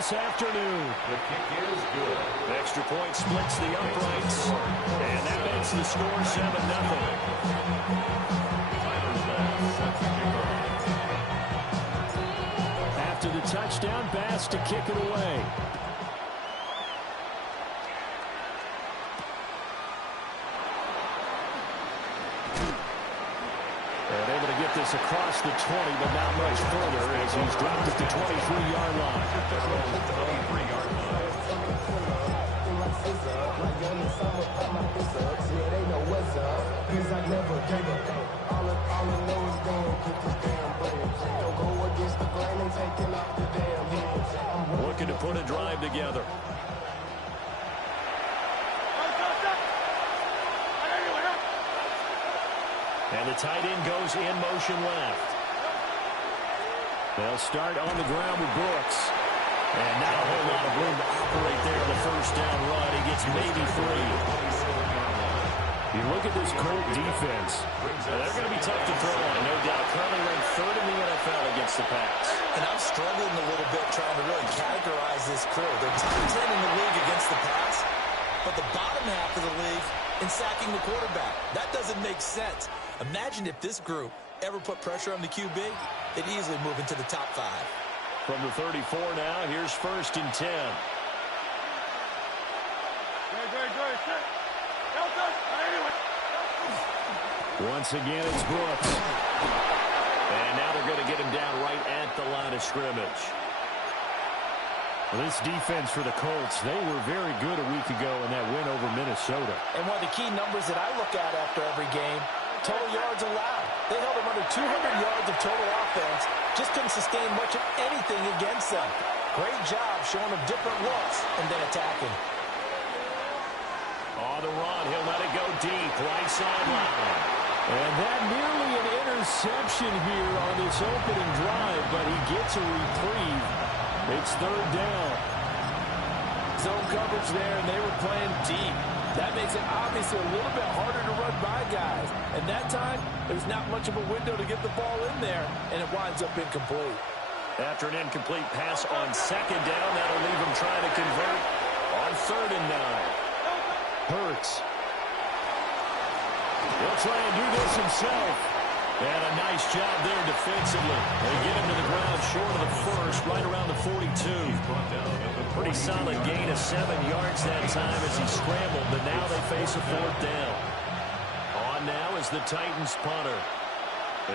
this afternoon. The kick is good. Extra point splits the uprights, and that makes the score 7-0. After the touchdown, Bass to kick it away. And able to get this across the 20, but not much further as he's dropped at the 23-yard line. Looking to put a drive together. And the tight end goes in motion left. They'll start on the ground with Brooks. And not a whole lot of room to operate there on the first down run. He gets maybe 3. You look at this Colt defense. They're going to be tough to throw on, no doubt. Currently ranked 3rd in the NFL against the pass. And I'm struggling a little bit trying to really categorize this crew. They're top 10 in the league against the pass, but the bottom half of the league in sacking the quarterback. That doesn't make sense. Imagine if this group ever put pressure on the QB, they'd easily move into the top 5. From the 34 now, here's 1st and 10. Once again, it's Brooks. And now they're going to get him down right at the line of scrimmage. Well, this defense for the Colts, they were very good a week ago in that win over Minnesota. And one of the key numbers that I look at after every game, total yards allowed. They held them under 200 yards of total offense. Just couldn't sustain much of anything against them. Great job showing them different looks and then attacking. On the run, he'll let it go deep, right sideline. And that nearly an interception here on this opening drive, but he gets a reprieve. It's 3rd down. Zone coverage there, and they were playing deep. That makes it obviously a little bit harder to run by guys. And that time, there's not much of a window to get the ball in there, and it winds up incomplete. After an incomplete pass on 2nd down, that'll leave him trying to convert on 3rd and 9. Hurts. He'll try and do this himself. And a nice job there defensively. They get him to the ground short of the first, right around the 42. Pretty solid gain of 7 yards that time as he scrambled, but now they face a 4th down. On now is the Titans punter,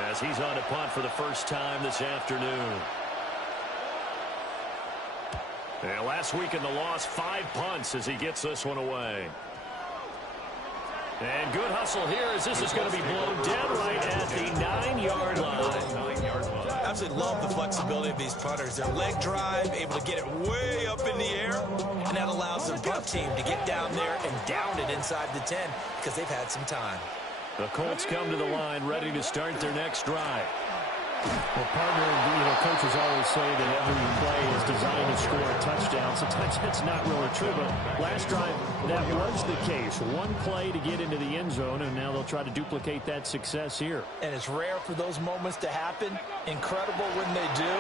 as he's on to punt for the first time this afternoon. And last week in the loss, 5 punts as he gets this one away. And good hustle here as this is going to be blown down right at the 9-yard line. Absolutely love the flexibility of these punters. Their leg drive, able to get it way up in the air, and that allows their punt team to get down there and down it inside the 10 because they've had some time. The Colts come to the line ready to start their next drive. Well, partner, coaches always say that every play is designed to score a touchdown. Sometimes that's not really true, but last drive, that was the case. One play to get into the end zone, and now they'll try to duplicate that success here. And it's rare for those moments to happen. Incredible when they do.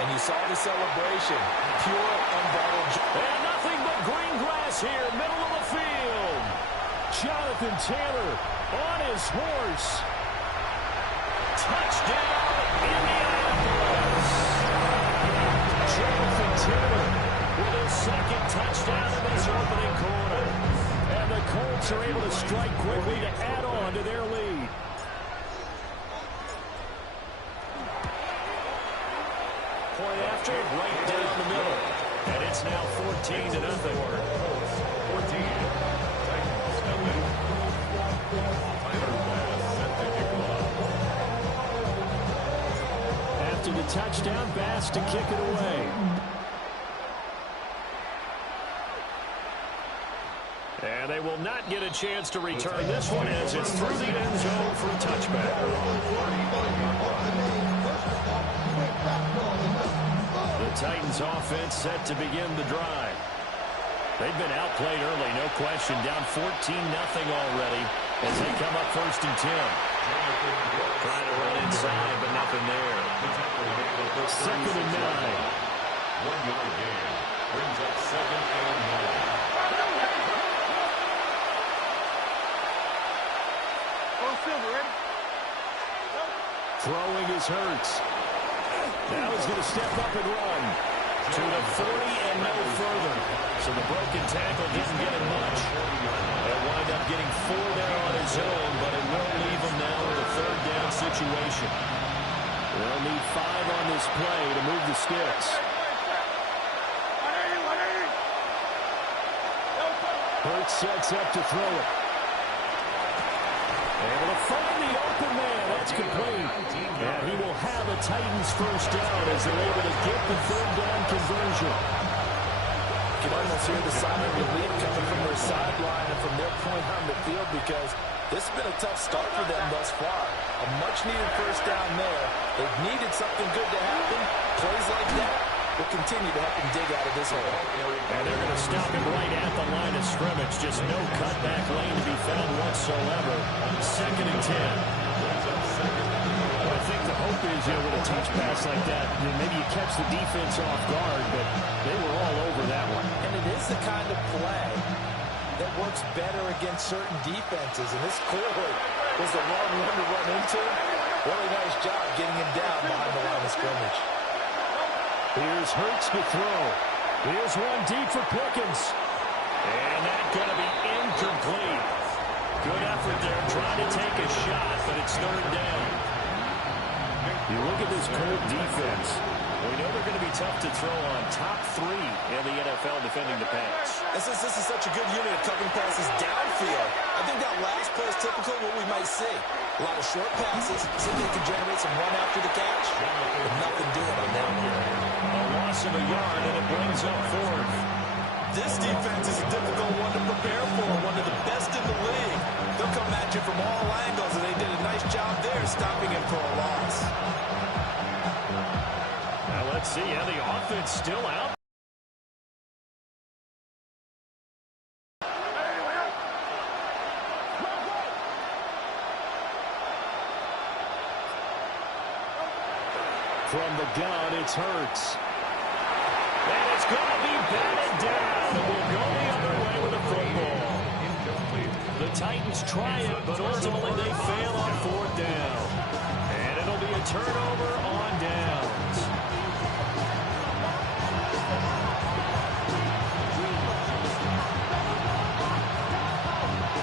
And you saw the celebration. Pure, unbridled joy. And nothing but green grass here, middle of the field. Jonathan Taylor on his horse. Touchdown, Indianapolis. Jonathan Taylor with his 2nd touchdown in this opening quarter. And the Colts are able to strike quickly to add on to their lead. Point after, right down the middle. And it's now 14-0. 14. After the touchdown, Bass to kick it away. And they will not get a chance to return this one as it's through the end zone for a touchback. The Titans offense set to begin the drive. They've been outplayed early, no question. Down 14-0 already as they come up 1st and 10. Trying to run inside, but nothing there. 2nd and 9. 1 yard gain. Brings up 2nd and 9. Throwing is Hurts. Now he's going to step up and run to the 40 and no further. So the broken tackle didn't get him much. They'll wind up getting 4 there on his own, but it will leave him now with a 3rd down situation. They'll need 5 on this play to move the sticks. Hurts sets up to throw it. Able to find the open man. That's complete. And he will have a Titans 1st down as they're able to get the 3rd down conversion. You can almost hear the sign of relief coming from their sideline and from their point on the field because this has been a tough start for them thus far. A much-needed 1st down there. They've needed something good to happen. Plays like that will continue to help them dig out of this hole. And they're going to stop him right at the line of scrimmage. Just no cutback lane to be found whatsoever. 2nd and 10. Well, I think the hope is, with a touch pass like that, maybe you catch the defense off guard, but they were all over that one. And it is the kind of play that works better against certain defenses. And this clearly was the wrong one to run into. Really nice job getting him down behind the line of scrimmage. Here's Hurts to throw. Here's one deep for Pickens. And that's going to be incomplete. Good effort there, trying to take a shot, but it's 3rd down. You look at this Colt defense. We know they're going to be tough to throw on. Top 3 in the NFL defending the pass. This is such a good unit of covering passes downfield. I think that last play is typical of what we might see. A lot of short passes, so they can generate some run after the catch, but nothing doing on that one. A loss of a yard, and it brings up 4th. This defense is a difficult one to prepare for, one of the best in the league. They'll come at you from all angles, and they did a nice job there stopping him for a loss. Now let's see how the offense still out. From the gun, it's Hurts. And it's going to be batted down. And we'll go the other way with the football. The Titans try it, but ultimately they fail on 4th down. And it'll be a turnover on downs.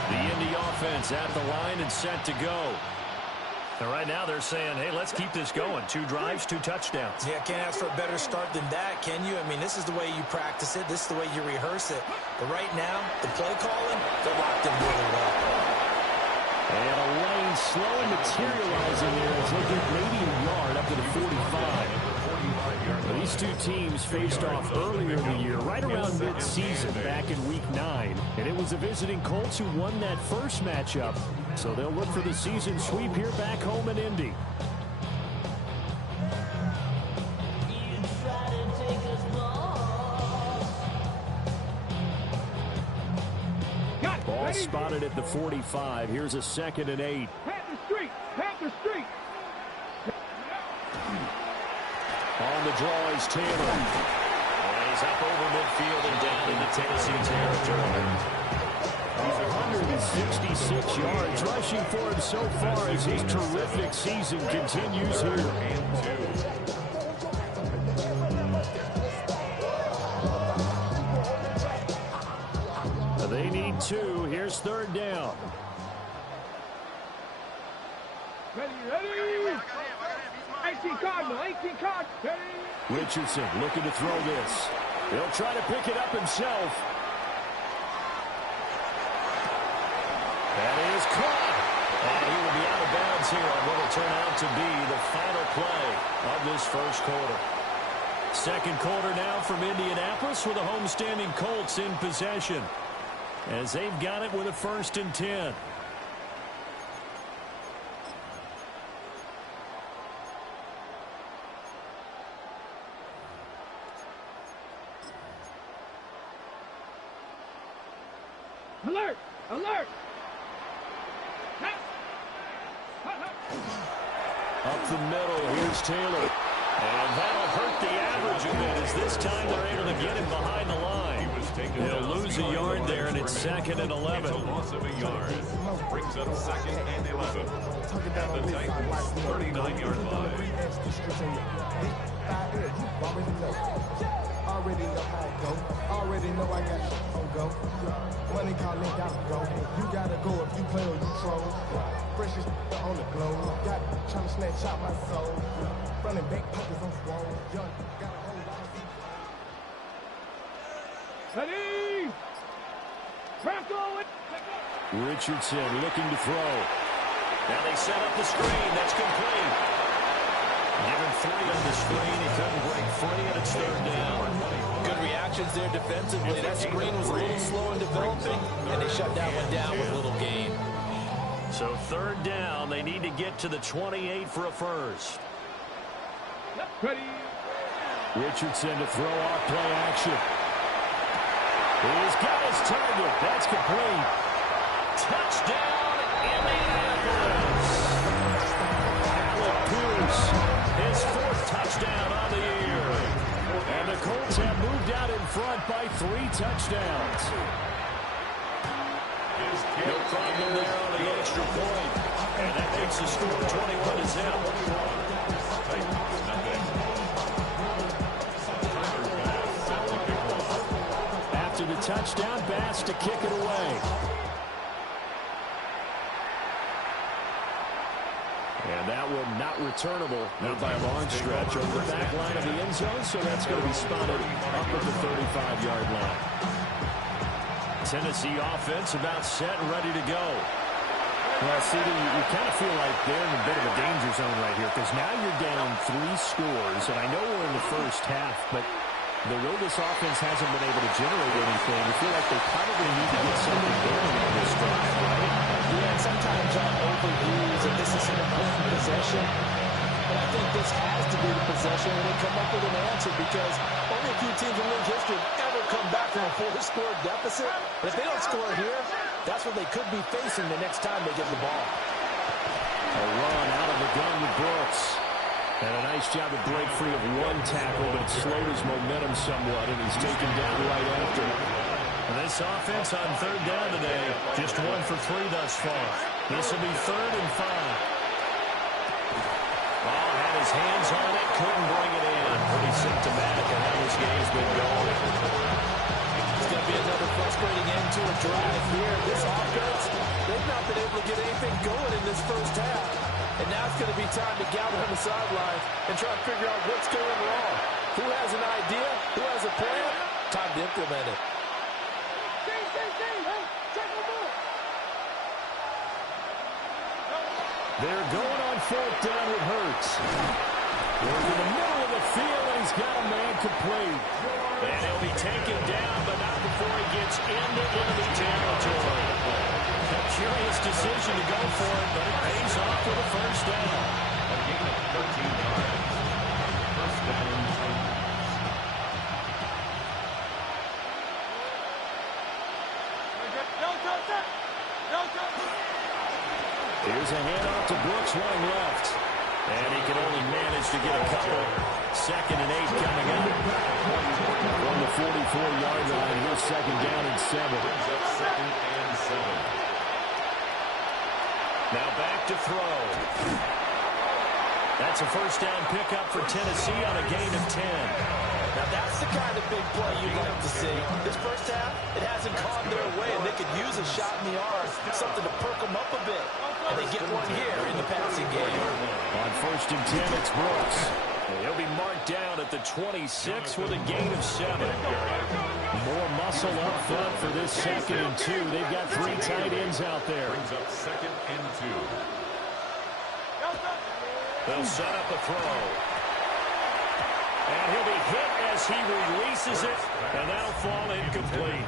The Indy offense at the line and set to go. And right now they're saying, hey, let's keep this going. 2 drives, 2 touchdowns. Yeah, can't ask for a better start than that, can you? I mean, this is the way you practice it. This is the way you rehearse it. But right now, the play calling, they're locked in really well. And a lane slowly materializing there as they get maybe a yard up to the 45. Well, these 2 teams faced off earlier in the year, right around mid-season, back in Week 9. And it was the visiting Colts who won that first matchup. So they'll look for the season sweep here back home in Indy. Ball spotted at the 45. Here's a 2nd and 8. Panther Street! Panther Street! On the draw is Taylor. And he's up over midfield and down into Tennessee territory. 166 yards rushing for him so far as his terrific season continues here. They need 2. Here's 3rd down. Ready! 18 Cardinal, 18 Cardinal. Richardson looking to throw this. He'll try to pick it up himself. That is caught. And he will be out of bounds here on what will turn out to be the final play of this first quarter. 2nd quarter now from Indianapolis with the homestanding Colts in possession, as they've got it with a 1st and 10. Alert! Alert! Up the middle, here's Taylor. And that'll hurt the average a bit as this time they're able to get him behind the line. He'll lose a yard there, and it's 2nd and 11. It's a loss of a yard. Brings up 2nd and 11. And the Titans 39-yard line. Already know how it go. Already know I got shit on go. Money calling, gotta go. You gotta go if you play or you troll. Freshest on the globe. Got trying to snatch out my soul. Running back pockets on swole. Young, gotta hold on. Ready? Rocco it. Richardson looking to throw. Now they set up the screen. That's complete. Given 3 on the screen. He couldn't break free, and it's 3rd down. Good reactions there defensively. That screen was a little slow in developing, and they shut that one down with little gain. So 3rd down. They need to get to the 28 for a first. Ready? Richardson to throw off play action. He's got his target. That's complete. Touchdown, Indianapolis. Alec Pierce, his 4th touchdown on the year. And the Colts have moved out in front by 3 touchdowns. No problem there on the extra point. And that makes the score 21-0. After the touchdown, Bass to kick it away. And that one not returnable, not by a long stretch, over the back line of the end zone, so that's going to be spotted up at the 35-yard line. Tennessee offense about set and ready to go. Well, CD, you kind of feel like they're in a bit of a danger zone right here, because now you're down 3 scores, and I know we're in the first half, but the way this offense hasn't been able to generate anything, you feel like they probably need to get something going on this drive, right? Yeah, and sometimes John overviews that this is an important possession. And I think this has to be the possession when they come up with an answer, because only a few teams in league history have ever come back from a 4-score deficit. But if they don't score here, that's what they could be facing the next time they get the ball. A run out of the gun with Brooks. And a nice job to break free of 1 tackle, but it slowed his momentum somewhat, and he's taken down right after. And this offense on 3rd down today, just 1 for 3 thus far. This will be 3rd and 5. Ball had his hands on it, couldn't bring it in. Pretty symptomatic of how this game's been going. It's going to be another frustrating end to a drive here. This offense, they've not been able to get anything going in this first half. And now it's going to be time to gather on the sidelines and try to figure out what's going wrong. Who has an idea? Who has a plan? Time to implement it. They're going on 4th down with Hurts. Goes in the middle of the field, and he's got a man complete. And he'll be taken down, but not before he gets into enemy territory. A curious decision to go for it, but it pays off with a first down. A gain of 13 yards. First down. Here's a handoff to Brooks running left. And he can only manage to get a couple. 2nd and 8 coming up. From the 44-yard line, here's 2nd down and 7. Brings up 2nd and 7. Now back to throw. That's a first down pickup for Tennessee on a gain of 10. Now that's the kind of big play you'd like to see. This first half, it hasn't gone their way, and they could use a shot in the arm, something to perk them up a bit. And they get one here in the passing game. On 1st and 10, it's Brooks. He'll be marked down at the 26 with a gain of 7. More muscle up front for this 2nd and 2. They've got 3 tight ends out there. Brings up 2nd and 2. They'll set up a throw. And he'll be hit as he releases it, and that'll fall incomplete.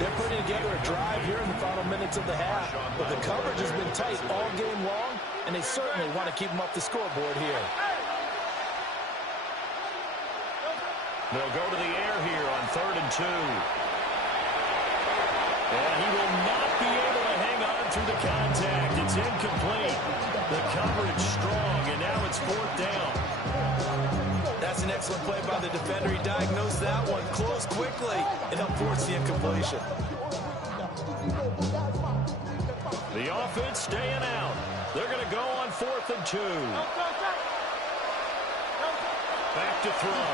They're putting together a drive here in the final minutes of the half, but the coverage has been tight all game long, and they certainly want to keep them up the scoreboard here. They'll go to the air here on 3rd and 2. And he will not be able to hang on through the contact. It's incomplete. The coverage strong, and now it's 4th down. That's an excellent play by the defender. He diagnosed that one, closed quickly, and forced the incompletion. The offense staying out. They're going to go on 4th and 2. Back to throw.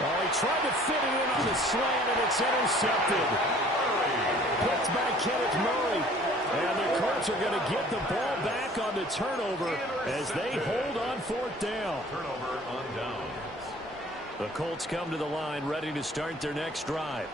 Oh, he tried to fit it in on the slant, and it's intercepted. Picked by Kenneth Murray. And the Colts are going to get the ball back on the turnover as they hold on 4th down. Turnover on downs. The Colts come to the line ready to start their next drive.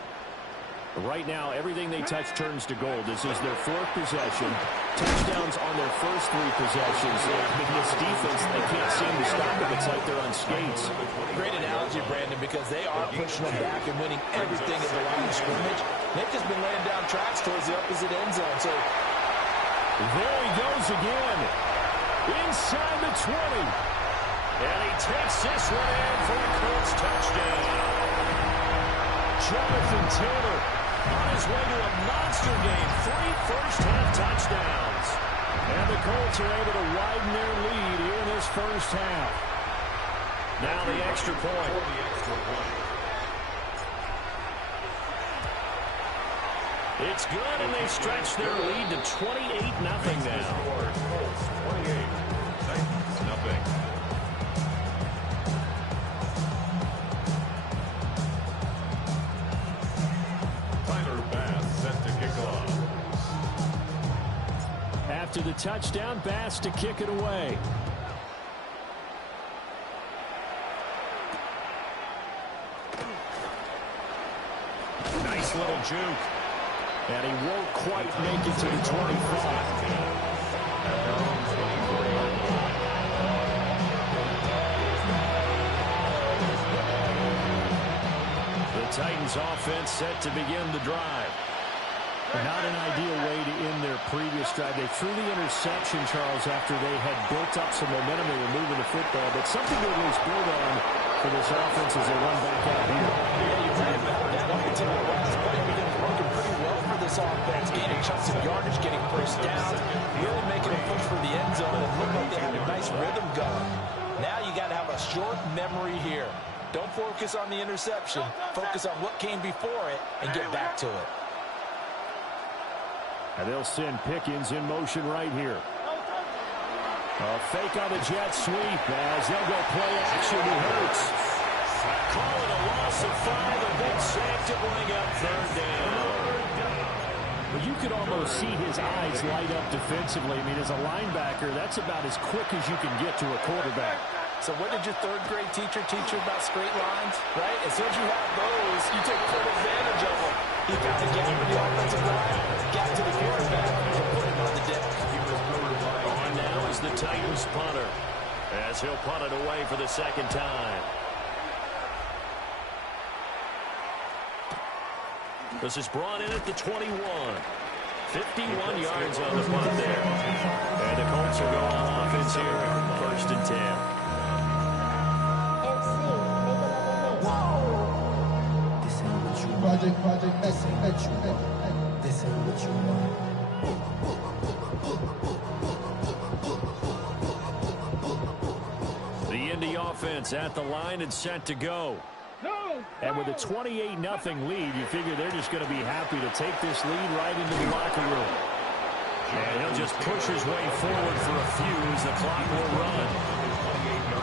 Right now, everything they touch turns to gold. This is their 4th possession. Touchdowns on their first 3 possessions. With this defense, they can't seem to stop them. It's like they're on skates. Great analogy, Brandon, because they are pushing them back and winning everything at the line of scrimmage. They've just been laying down tracks towards the opposite end zone. So there he goes again. Inside the 20. And he takes this one in for a Colts touchdown. Jonathan Taylor on his way to a monster game. 3 first-half touchdowns. And the Colts are able to widen their lead here in this first half. Now the extra point. It's good, and they stretch their lead to 28-0 now. 28-0. After the touchdown, Bass to kick it away. Nice little juke. And he won't quite make it to the 25. The Titans offense set to begin the drive. Not an ideal way to end their previous drive. They threw the interception, Charles, after they had built up some momentum. They were moving the football, but something to at least build on for this offense as they run back out here. Yeah, you're right about that. Up until the last play, everything working pretty well for this offense. Gaining chunks of yardage, getting first down, really making a push for the end zone, and looked like they had a nice rhythm going. Now you got to have a short memory here. Don't focus on the interception. Focus on what came before it and get back to it. And they'll send Pickens in motion right here. A fake on the jet sweep as they'll go play action to Hurts. Calling a loss of 5, a big sack to bring up 3rd down. But you could almost see his eyes light up defensively. I mean, as a linebacker, that's about as quick as you can get to a quarterback. So what did your 3rd grade teacher teach you about straight lines? Right? As soon as you have those, you take full advantage of them. He found the gap in the offensive line, got to the quarterback, and put him on the deck. On now is the Titans punter, as he'll punt it away for the 2nd time. This is brought in at the 21. 51 yards on the punt there. And the Colts are going on offense here. 1st and 10. Project, this ain't what you want. The Indy offense at the line and set to go. And with a 28-0 lead, you figure they're just going to be happy to take this lead right into the locker room. And he'll just push his way forward for a few as the clock will run.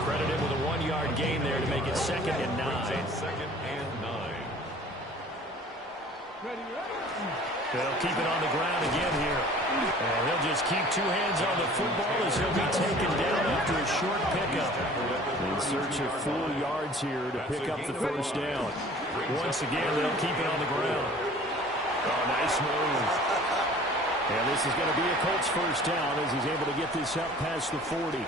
Credit him with a 1-yard gain there to make it 2nd and 9. 2nd and 9. They'll keep it on the ground again here. And he'll just keep 2 hands on the football as he'll be taken down after a short pickup. In search of 4 yards here to pick up the 1st down. Once again, they'll keep it on the ground. Oh, nice move. And this is going to be a Colts 1st down as he's able to get this up past the 40.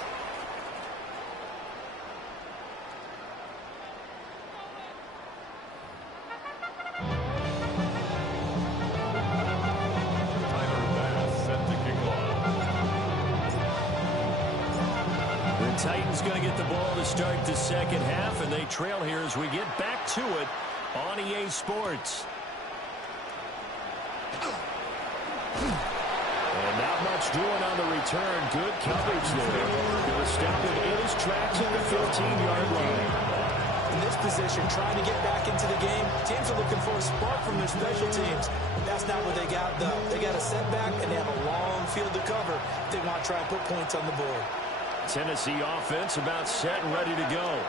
Titans going to get the ball to start the 2nd half, and they trail here as we get back to it on EA Sports. And not much doing on the return. Good coverage there. Going to stop him in his tracks at the 15-yard line. In this position, trying to get back into the game, teams are looking for a spark from their special teams. That's not what they got, though. They got a setback, and they have a long field to cover if they want to try and put points on the board. Tennessee offense about set and ready to go.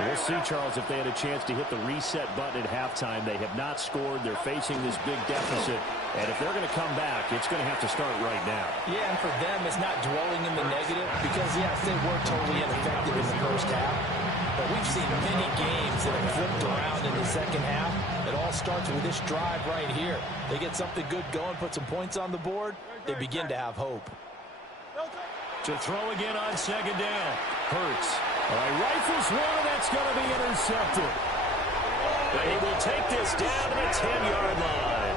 We'll see, Charles, if they had a chance to hit the reset button at halftime. They have not scored. They're facing this big deficit. And if they're going to come back, it's going to have to start right now. Yeah, and for them, it's not dwelling in the negative because, yes, they were totally ineffective in the first half. But we've seen many games that have flipped around in the second half. It all starts with this drive right here. They get something good going, put some points on the board, they begin to have hope. To throw again on second down. Hurts. All right, rifles one, and that's going to be intercepted. He will take this down to the 10-yard line.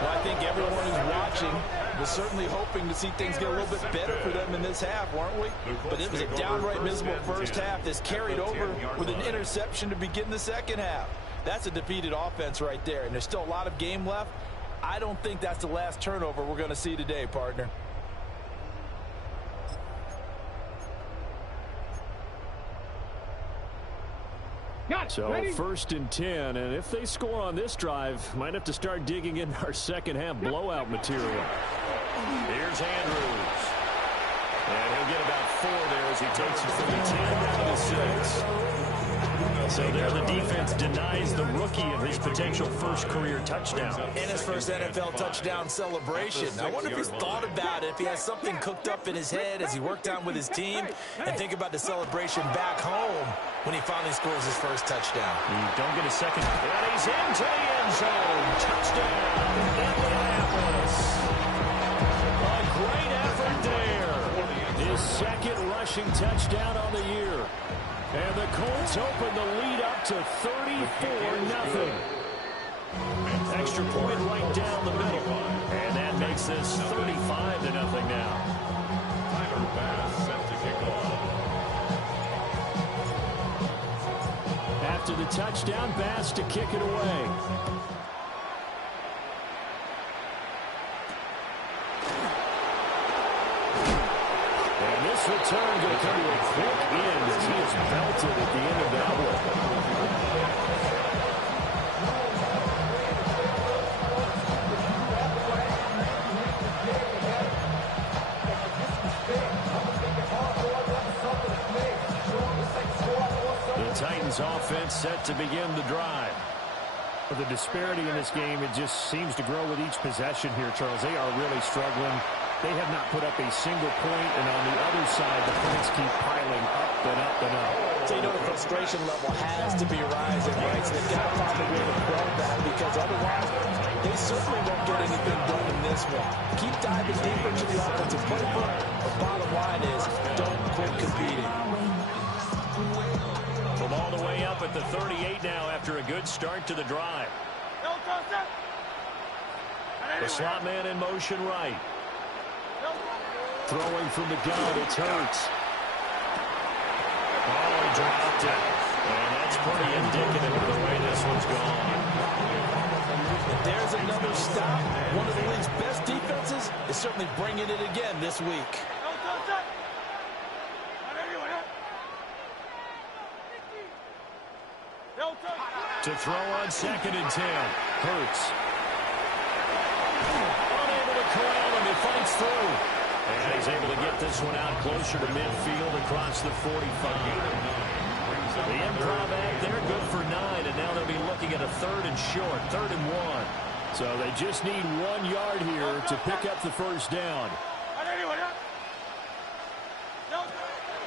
Well, I think everyone who's watching was certainly hoping to see things get a little bit better for them in this half, weren't we? But it was a downright miserable first half. This carried over with an interception to begin the second half. That's a defeated offense right there, and there's still a lot of game left. I don't think that's the last turnover we're going to see today, partner. So 1st and 10, and if they score on this drive, might have to start digging in our second half blowout material. Here's Andrews. And he'll get about 4 there as he takes it from the 10 down to the 6. So there the defense denies the rookie of his potential first career touchdown. And his first NFL touchdown celebration. I wonder if he's thought about it, if he has something cooked up in his head as he worked on with his team, and think about the celebration back home when he finally scores his first touchdown. You don't get a second. And he's into the end zone. Touchdown, Indianapolis. A great effort there. His second rushing touchdown on the year. And the Colts open the lead up to 34-0. Extra point right down the middle. And that makes this 35-0 now. Tyler Bass set to kick off. After the touchdown, Bass to kick it away. And this return going to come to a quick end as he is belted at the end of that one. The Titans offense set to begin the drive. The disparity in this game, it just seems to grow with each possession here, Charles. They are really struggling. They have not put up a single point, and on the other side, the points keep piling up and up and up. So you know the frustration level has to be rising, right? So they've got to find a way to quell that because otherwise they certainly won't get anything done in this one. Keep diving deeper into the offensive playbook. The bottom line is don't quit competing. From all the way up at the 38 now after a good start to the drive. The slot man in motion right. Throwing from the gun, it's Hurts. Oh, he dropped it. And that's pretty indicative of the way this one's gone. And there's another stop. One of the league's best defenses is certainly bringing it again this week. To throw on 2nd and 10. Hurts. Unable to corral him. He fights through. And he's able to get this one out closer to midfield across the 45. The improv act there, good for 9. And now they'll be looking at a 3rd and short. 3rd and 1. So they just need 1 yard here to pick up the first down.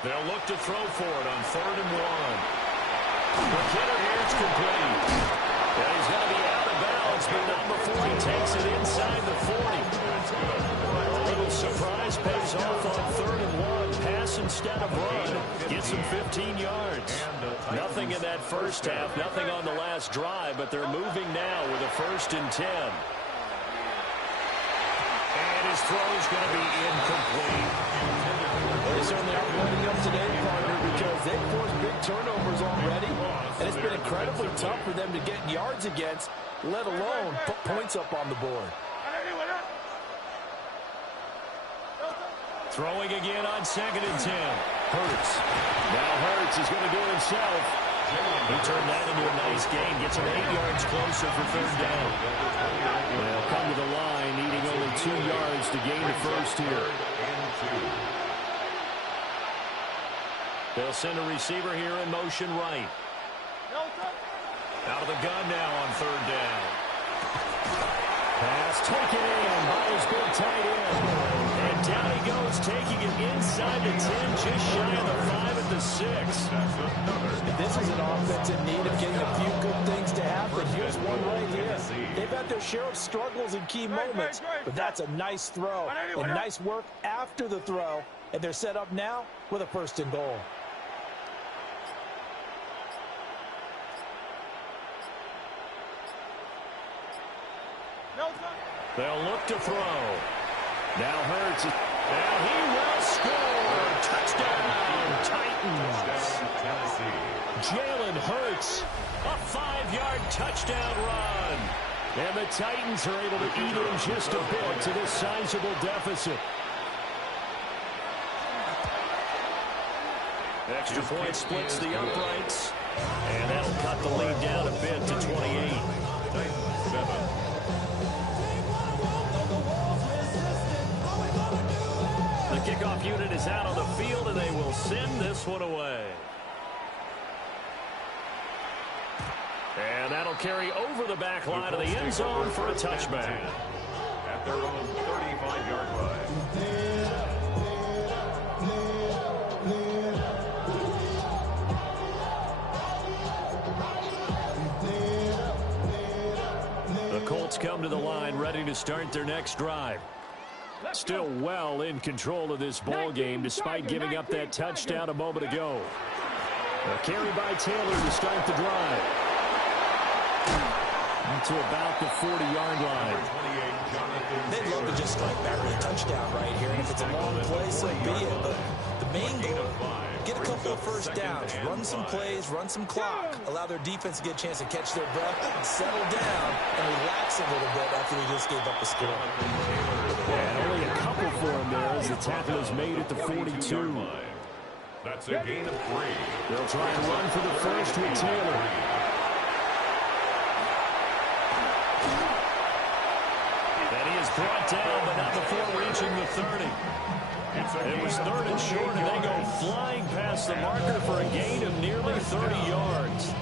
They'll look to throw for it on 3rd and 1. McKinnon here, it's complete. And he's going to be out of bounds, but not before he takes it inside the 40. A little surprise pays off on 3rd and 1. Pass instead of run. Gets him 15 yards. Nothing in that first half, nothing on the last drive, but they're moving now with a 1st and 10. And his throw is going to be incomplete. They certainly aren't running up today, partner, because they've forced big turnovers already, and it's been incredibly tough for them to get yards against, let alone put points up on the board. Throwing again on 2nd and 10. Hurts. Now Hurts is going to do it himself. He turned that into a nice gain. Gets him 8 yards closer for 3rd down. They'll come to the line, needing only 2 yards to gain the first here. They'll send a receiver here in motion right. Out of the gun now on 3rd down. Pass taken in by his big tight end. And down he goes, taking it inside the 10, just shy of the 5 at the 6. This is an offense in need of getting a few good things to happen. Here's one right here. They've had their share of struggles in key moments, but that's a nice throw and nice work after the throw. And they're set up now with a 1st and goal. They'll look to throw. Now Hurts. Now he will score. Touchdown, Titans. Jalen Hurts, a 5-yard touchdown run. And the Titans are able to eat in just a bit to this sizable deficit. Extra point splits the uprights. And that'll cut the lead down a bit to 28. Titans 7. The kickoff unit is out on the field, and they will send this one away. And that'll carry over the back line of the end zone for a touchback. At their own 35-yard line. The Colts come to the line, ready to start their next drive. Still well in control of this ball game, despite giving up that touchdown a moment ago. A carry by Taylor to start the drive. To about the 40-yard line. They'd love to just strike back with a touchdown right here, and if it's a long play, so be it. But the main goal, get a couple of 1st downs, run some plays, run some clock, allow their defense to get a chance to catch their breath, settle down, and relax a little bit after they just gave up a score. And only a couple for him there as the tackle is made at the 42. That's a gain of 3. They'll try and run for the first with Taylor. And he is brought down, but not before reaching the 30. It was 3rd and short, and they go flying past the marker for a gain of nearly 30 yards.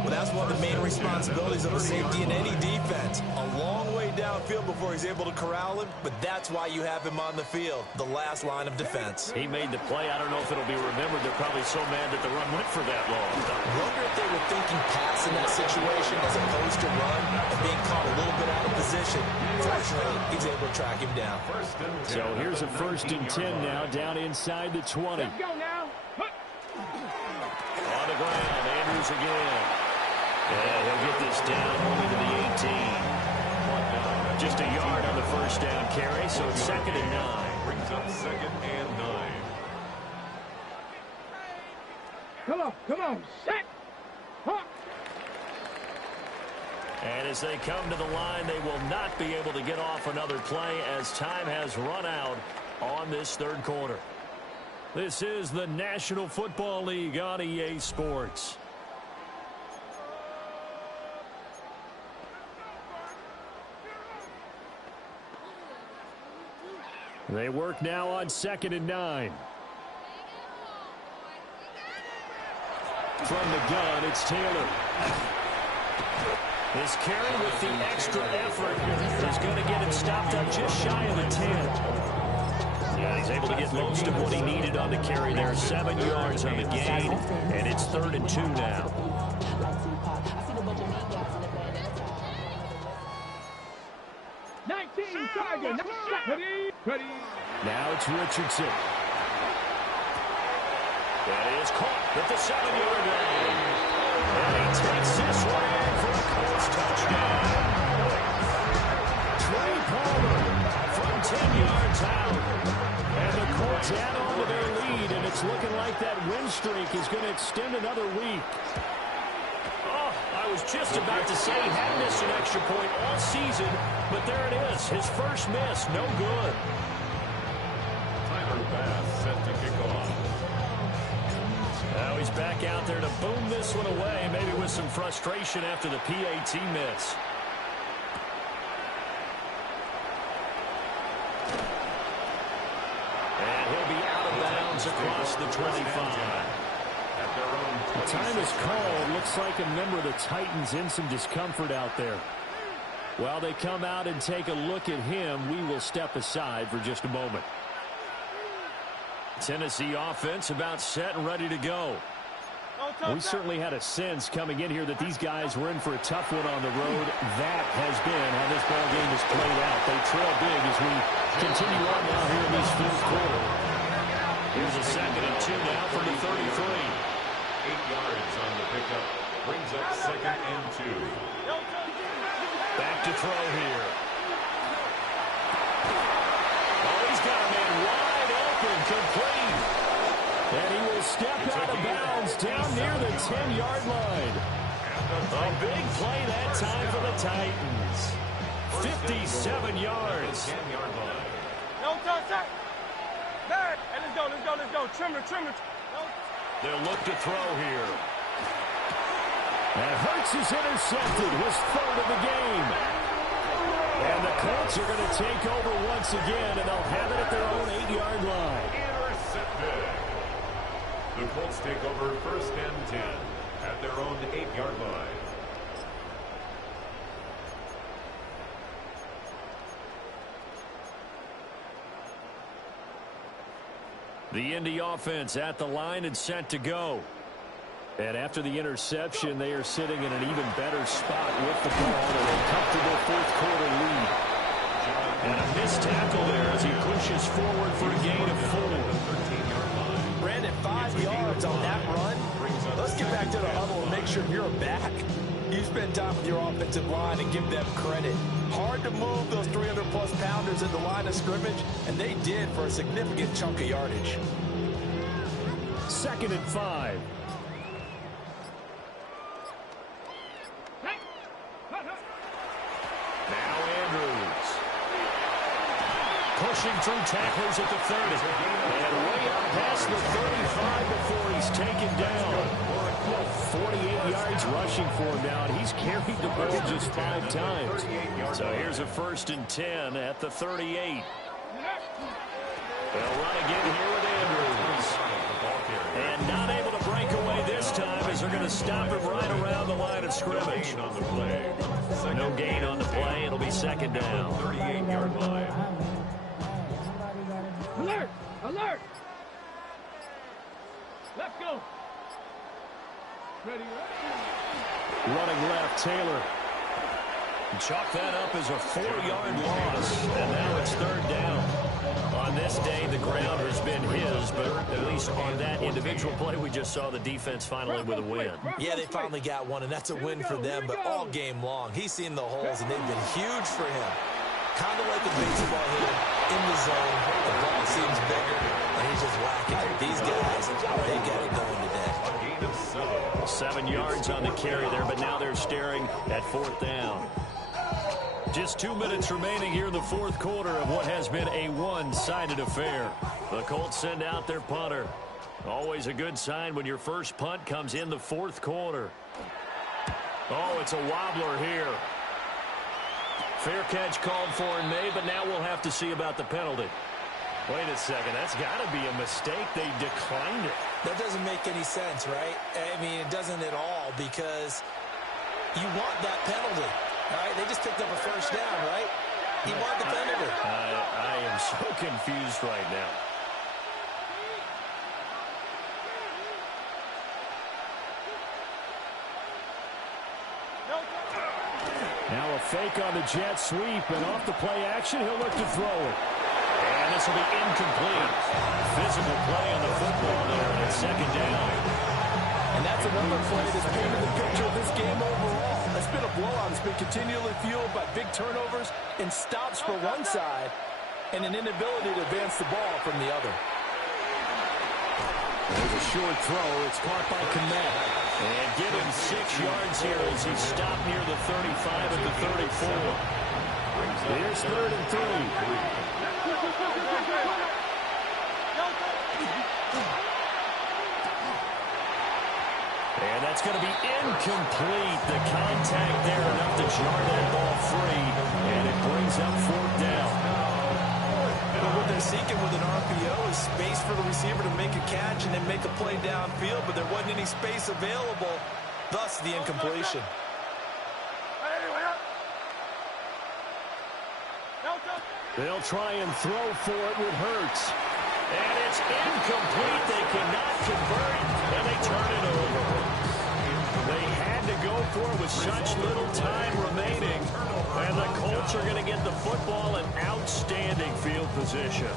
Well, that's one of the main responsibilities of a safety in any defense. A long way downfield before he's able to corral him, but that's why you have him on the field, the last line of defense. He made the play. I don't know if it'll be remembered. They're probably so mad that the run went for that long. I wonder if they were thinking pass in that situation as opposed to run and being caught a little bit out of position. Fortunately, he's able to track him down. So here's a 1st and 10 now, down inside the 20. Let's go now. On the ground, Andrews again. And he'll get this down only to the 18. Just a yard on the 1st down carry, so it's 2nd and 9. Brings up 2nd and 9. Come on, set. Huh. And as they come to the line, they will not be able to get off another play as time has run out on this 3rd quarter. This is the National Football League on EA Sports. They work now on 2nd and 9. From the gun, it's Taylor. This carry with the extra effort is going to get him stopped up just shy of the 10. Yeah, he's able to get most of what he needed on the carry there. 7 yards on the gain, and it's 3rd and 2 now. 19 target. Ready. Now it's Richardson. That is caught at the 7-yard line. And he takes this one in for a Colts touchdown. Trey Palmer from 10 yards out. And the Colts add on to their lead, and it's looking like that win streak is going to extend another week. Oh, I was just about to say he had missed an extra point all season, but there it is. His first miss, no good. set to kick off. Now he's back out there to boom this one away, maybe with some frustration after the PAT miss. And he'll be out of bounds across the 25. The time is called. Looks like a member of the Titans in some discomfort out there. While they come out and take a look at him, we will step aside for just a moment. Tennessee offense about set and ready to go. We certainly had a sense coming in here that these guys were in for a tough one on the road. That has been how this ball game has played out. They trail big as we continue on now here in this fourth quarter. Here's a 2nd and 2 now from the 33. 8 yards on the pickup. Brings up 2nd and 2. Back to throw here. Oh, he's got a man wide open, complete. And he will step out of bounds down near the 10-yard line. A big play that time for the Titans. 57 yards. 10-yard line. No touch. Hey, let's go. Trimmer. They'll look to throw here. And Hurts is intercepted, his 3rd of the game. And the Colts are going to take over once again, and they'll have it at their own 8-yard line. Intercepted. The Colts take over 1st and 10 at their own 8-yard line. The Indy offense at the line and set to go. And after the interception, they are sitting in an even better spot with the ball and a comfortable fourth-quarter lead. And a missed tackle there as he pushes forward for a gain of 4. Brandon, 5 yards on that run. Let's get back to the huddle and make sure you're back. You spend time with your offensive line and give them credit. Hard to move those 300-plus pounders in the line of scrimmage, and they did for a significant chunk of yardage. 2nd and 5. Now Andrews. Pushing through tacklers at the 30. And way up past the 35 before he's taken down. 48 yards rushing for him now, and he's carried the ball just 5 times. So here's a 1st and 10 at the 38. They'll run again here with Andrews. And not able to break away this time as they're going to stop him right around the line of scrimmage. No gain on the play. It'll be 2nd down. 38-yard line. Alert! Let's go. Ready. Running left, Taylor. Chalk that up as a 4-yard loss, and now it's 3rd down. On this day, the ground has been his, but at least on that individual play, we just saw the defense finally with a win. Yeah, they finally got one, and that's a win for them, but all game long, he's seen the holes, and they've been huge for him. Kind of like a baseball hitter in the zone. The ball seems bigger, and he's just whacking it. These guys, they got it going today. 7 yards on the carry there, but now they're staring at 4th down. Just 2 minutes remaining here in the fourth quarter of what has been a one-sided affair. The Colts send out their punter. Always a good sign when your first punt comes in the fourth quarter. Oh, it's a wobbler here. Fair catch called for and made, but now we'll have to see about the penalty. Wait a second, that's got to be a mistake. They declined it. That doesn't make any sense, right? I mean, it doesn't at all, because you want that penalty, right? They just picked up a first down, right? You want the penalty. I am so confused right now. Now a fake on the jet sweep, and off the play action, he'll look to throw it. And this will be incomplete. Physical play on the football there, and it's 2nd down. And that's another play that's painted the picture of this game overall. It's been a blowout. It's been continually fueled by big turnovers and stops for one side and an inability to advance the ball from the other. There's a short throw. It's caught by Komet. And give him 6 yards here as he stopped near the 35 at the 34. Here's 3rd and 3. And that's going to be incomplete. The contact there enough to jar that ball free, and it brings up fourth down. Well, what they're seeking with an RPO is space for the receiver to make a catch and then make a play downfield, but there wasn't any space available, thus the incompletion. They'll try and throw for it with Hurts. And it's incomplete. They cannot convert, and they turn it over. They had to go for it with such little time remaining. And the Colts are going to get the football in outstanding field position.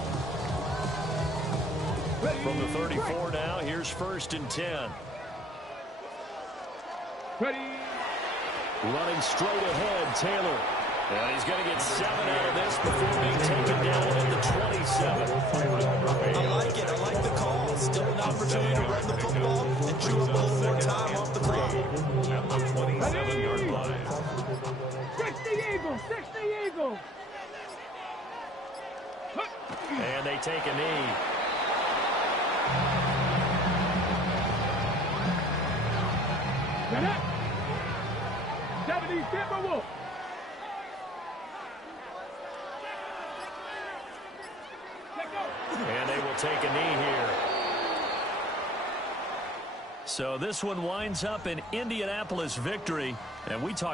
From the 34 now, here's 1st and 10. Ready. Running straight ahead, Taylor. And he's going to get 7 out of this before being taken down at the 27. I like it. I like the call. Still an opportunity to run the football and chew up a little more time off the clock. At the 27-yard line. 60 Eagles, 60 Eagles. And they take a knee. Get up. 70 Timberwolves. And they will take a knee here. So this one winds up an Indianapolis victory. And we talk